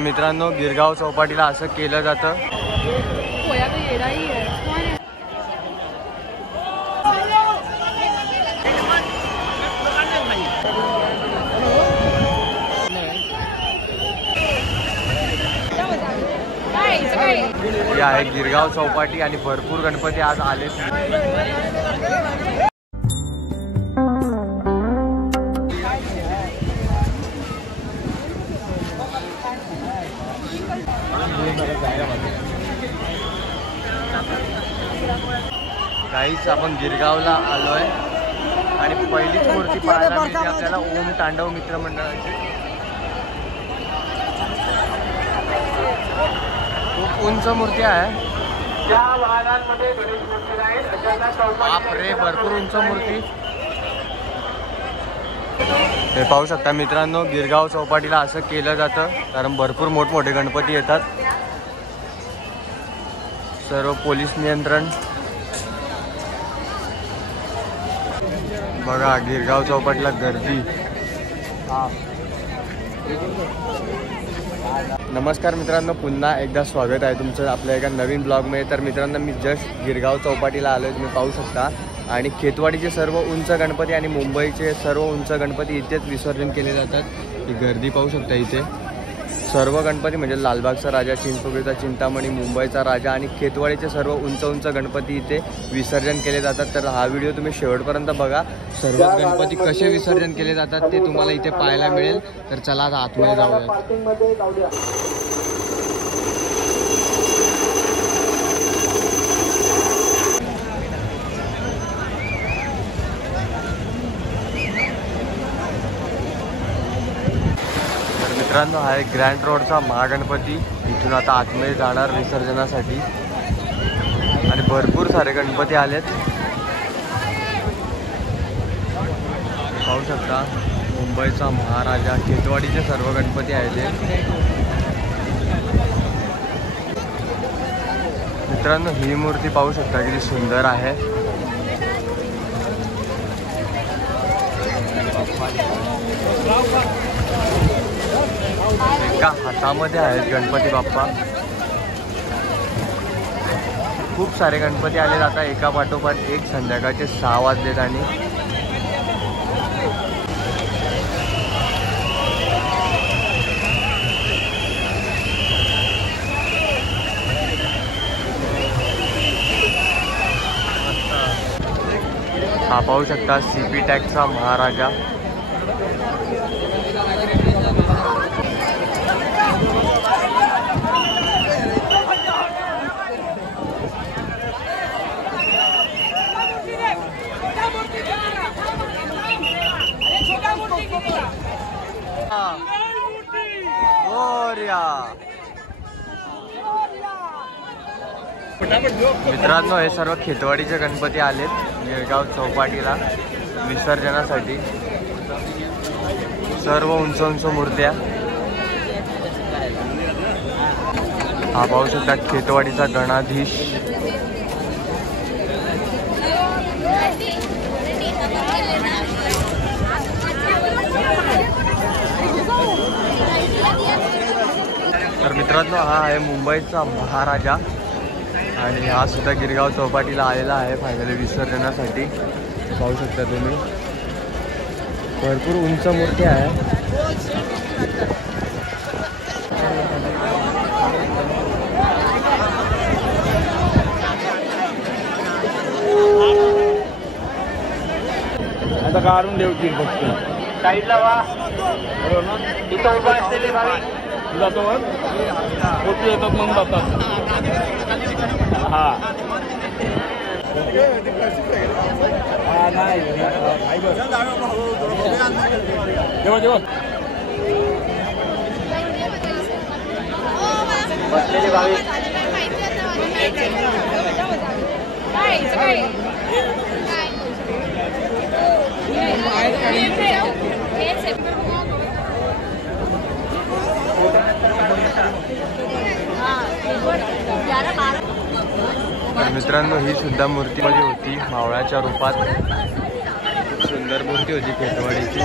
मित्रांनो, गिरगाव चौपाटीला असं केलं जातं. ही आहे गिरगाव चौपाटी आणि भरपूर गणपती आज आले. काहीच आपण गिरगावला आलोय आणि पहिलीच मूर्ती पाहायला मिळते आपल्याला ओम तांडव मित्र मंडळाची. खूप उंच मूर्ती आहे. बापरे, भरपूर उंच मूर्ती. हे पाहू शकता मित्रांनो, गिरगाव चौपाटीला असं केलं जातं कारण भरपूर मोठमोठे गणपती येतात. सर्व पोलीस नियंत्रण. बघा गिरगाव चौपाटीला गर्दी. नमस्कार मित्रांनो, पुन्हा एकदा स्वागत आहे तुमचं आपल्या एका नवीन ब्लॉगमध्ये. तर मित्रांनो, मी जस्ट गिरगाव चौपाटीला आलो आहे, तुम्ही पाहू शकता. आणि खेतवाडीचे सर्व उंच गणपती आणि मुंबईचे सर्व उंच गणपती इथेच विसर्जन केले जातात. ही गर्दी पाहू शकता इथे. सर्व गणपती म्हणजे लालबागचा राजा, चिंचपोकळीचा चिंतामणी, मुंबईचा राजा आणि खेतवाडीचे सर्व उंच उंच गणपती इथे विसर्जन केले जातात. तर हा व्हिडिओ तुम्ही शेवटपर्यंत बघा. सर्व गणपती कसे विसर्जन केले जातात ते तुम्हाला इथे पाहायला मिळेल. तर चला आता आतमध्ये जाऊया. मित्रांनो, हा आहे ग्रँड रोडचा महागणपती. इथून आता आतमध्ये जाणार विसर्जनासाठी आणि भरपूर सारे गणपती आलेत. पाहू शकता मुंबईचा महाराजा, खेतवाडीचे सर्व गणपती आहेत. मित्रांनो, ही मूर्ती पाहू शकता किती सुंदर आहे. एका हातामध्ये आहेत गणपती बाप्पा. खूप सारे गणपती आले आता एका पाठोपाठ एक. संध्याकाळचे 6 वाजलेत आणि हा पाहू शकता सीपी टॅगचा महाराजा. मित्रांनो, हे सर्व खेतवाडीचे गणपती आलेत गिरगाव चौपाटीला विसर्जनासाठी. सर्व उंच उंच मूर्त्या. हा पाहू शकता खेतवाडीचा गणाधीश. तर मित्रांनो, हा आहे मुंबईचा महाराजा आणि हा सुद्धा गिरगाव चौपाटीला आलेला आहे फायनली विसर्जनासाठी. पाहू शकता तुम्ही, भरपूर उंच मूर्ती आहे. आता काढून देऊ फक्त साईडला वा. इथं उभा असलेले भाविक जातो होती येतात मग जातात. हा नाही जेव्हा जेव्हा बसलेले भाविक तर मित्रांनो, ही सुद्धा मूर्तीमध्ये होती मावळ्याच्या रूपात. खूप सुंदर मूर्ती होती खेतवाडीची.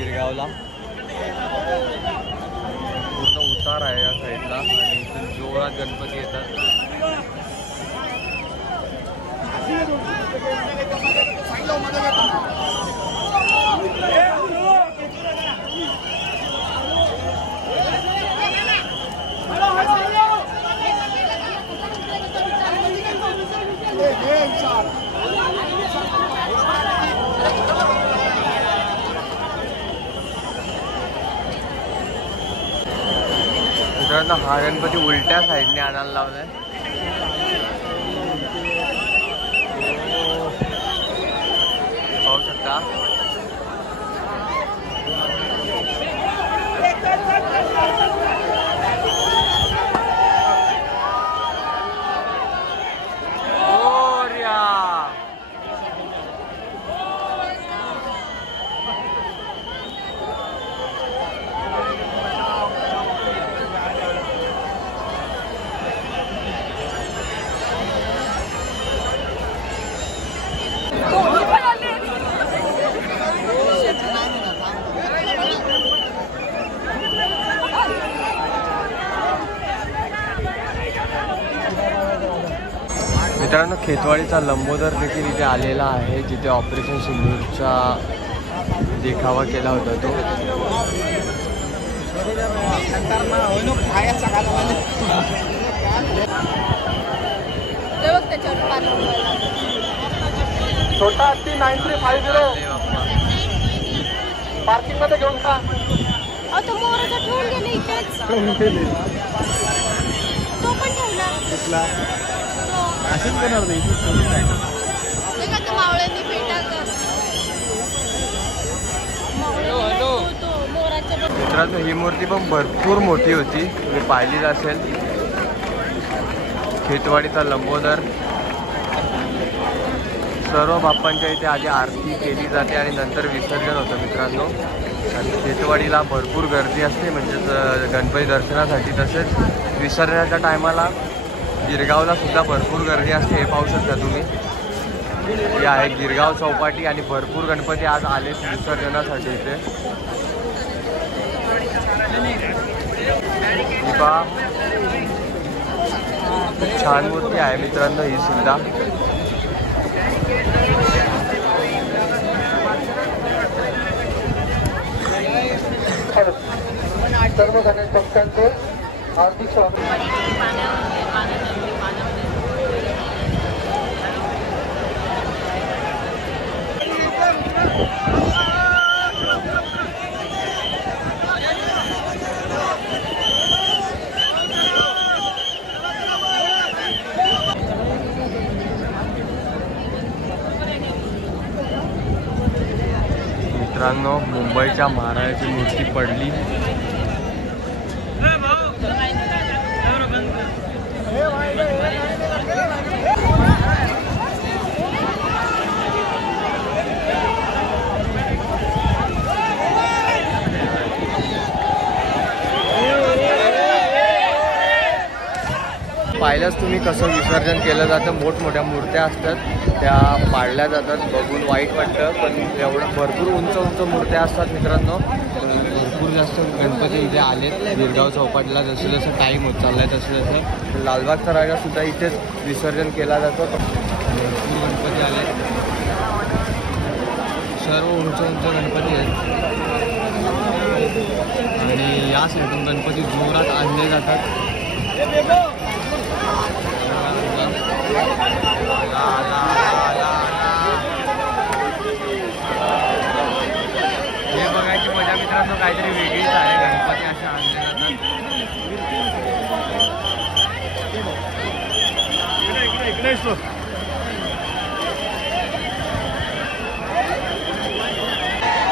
गिरगावला. पूर्ण उतार आहे या साईडला आणि इथून जोरात गणपती येतात. मित्रांनो हा गणपती उलट्या साईडने आणायला लावलाय. पाहू शकता. मित्रांनो खेतवाडीचा लंबोदर देखील इथे आलेला आहे, जिथे ऑपरेशन सिंदूरचा देखावा केला होता तो. छोटा हत्ती 9350 पार्किंग मध्ये घेऊन का. तो मोराचा ठेवून गेले इथेच. तो पण ठेवला. असेच करणार नाही. मावळ्यांनी पेटा मित्रांनो ही मूर्ती पण भरपूर मोठी होती, तुम्ही पाहिलीच असेल. खेतवाडीचा लंबोदर. सर्व बाप्पांच्या इथे आधी आरती केली जाते आणि नंतर विसर्जन होतं मित्रांनो. आणि खेतवाडीला भरपूर गर्दी असते म्हणजेच गणपती दर्शनासाठी. तसेच विसर्जनाच्या टायमाला गिरगावला सुद्धा भरपूर गर्दी असते, हे पाहू शकता तुम्ही. ही आहे गिरगाव चौपाटी आणि भरपूर गणपती आज आले विसर्जनासाठी इथे. खूप छान मूर्ती आहे मित्रांनो ही सुद्धा. सर्व गणेश भक्तांचे हार्दिक स्वागत. मित्रांनो मुंबईच्या महाराजाची मूर्ती पडली. पाहिलंच तुम्ही कसं विसर्जन केलं जातं. मोठमोठ्या मूर्त्या असतात त्या पाडल्या जातात, बघून वाईट वाटतं. पण एवढं भरपूर उंच उंच मूर्त्या असतात मित्रांनो. भरपूर जास्त गणपती इथे आलेत गिरगाव चौपाटीला. जसं जसं टाईम होत चाललाय तसं जसं लालबागचा राजासुद्धा इथेच विसर्जन केला जातो. भरपूर गणपती आले, सर्व उंच उंच गणपती आहेत. आणि या साईडून गणपती जोरात आणले जातात. हे बघायची मजा मित्रांनो काहीतरी वेगळीच आहे. गणपती असे आणले जातात.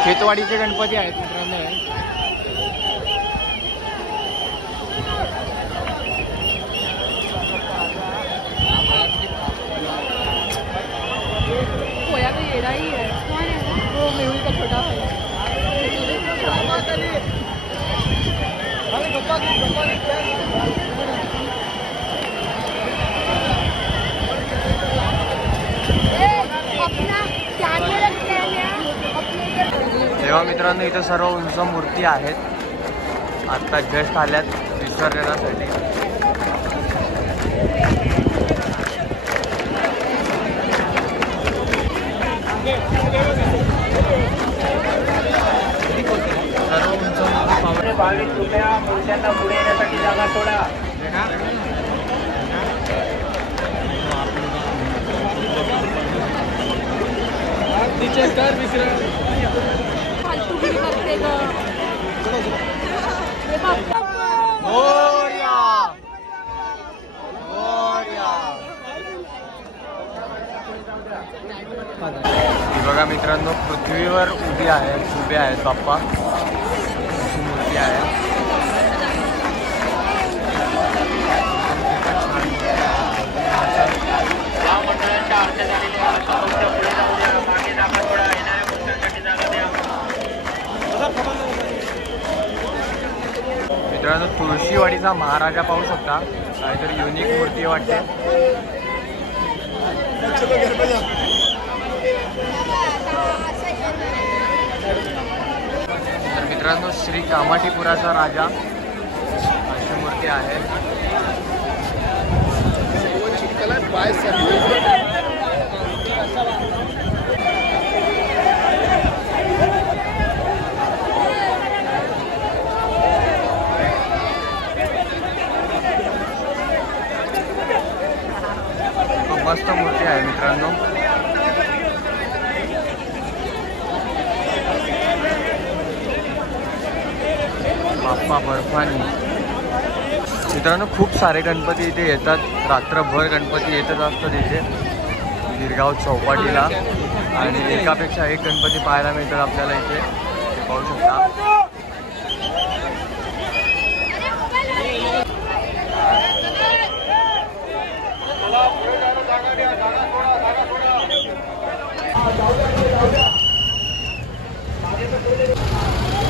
खेतवाडीचे गणपती आहेत मित्रांनो. येड़ा ही है वो मेहुल का छोटा भाई. तेव्हा मित्रांनो इथं सर्व उंच मूर्ती आहेत, आत्ता जस्ट आल्यात विसर्जनासाठी. सर्व उंच मूर्ती 22 रुपया मूर्त्यांना पुढे येण्यासाठी जागा सोडा. फालतूगिरी करते गं. हे बघ. मोरया मोरया. ही बघा मित्रांनो पृथ्वीवर उभे आहेत बाप्पा, अशी मूर्ती आहे. मंडळांच्या आरत्या झालेल्या आहेत. पुढे जाऊ द्या, मागे जागा सोडा, येणाऱ्या मूर्त्यांसाठी जागा द्या. मित्रांनो तुळशीवाडीचा महाराजा पाहू शकता, काहीतरी युनिक मूर्ती वाटते. तर मित्रांनो श्री कामाठीपुराचा राजा अशी मूर्ती आहे. मस्त मूर्ती आहे मित्रांनो. बाप्पा बर्फानी. मित्रांनो खूप सारे गणपती इथे येतात, रात्रभर गणपती येतच असतात इथे गिरगाव चौपाटीला, आणि एकापेक्षा एक गणपती पाहायला मिळतात आपल्याला इथे, ते पाहू शकता.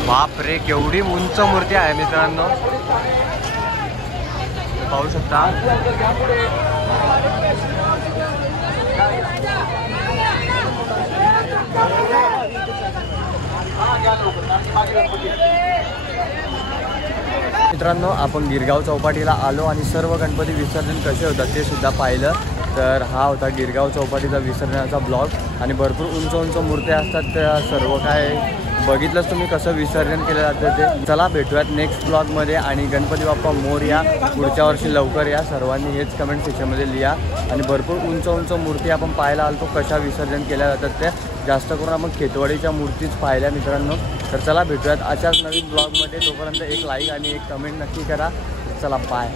बाप रे केवढी उंच मूर्ती आहे मित्रांनो, पाहू शकता. मित्रांनो आपण गिरगाव चौपाटीला आलो आणि सर्व गणपती विसर्जन कसे होतात ते सुद्धा पाहिलं. तर हा होता गिरगाव चौपाटीचा विसर्जनाचा ब्लॉग, आणि भरपूर उंच उंच मूर्त्या असतात, त्या सर्व काय बघितलंच तुम्ही कसं विसर्जन केलं जातं ते. चला भेटूयात नेक्स्ट ब्लॉगमध्ये, आणि गणपती बाप्पा मोरया, पुढच्या वर्षी लवकर या. सर्वांनी हेच कमेंट सेक्शनमध्ये लिहा. आणि भरपूर उंच उंच मूर्ती आपण पाहायला आलो, कशा विसर्जन केल्या जातात त्या. जास्त करून आपण खेतवाडीच्या मूर्तीच पाहिल्या मित्रांनो. तर चला भेटूयात अशाच नवीन ब्लॉगमध्ये. तोपर्यंत एक लाईक आणि एक कमेंट नक्की करा. चला बाय.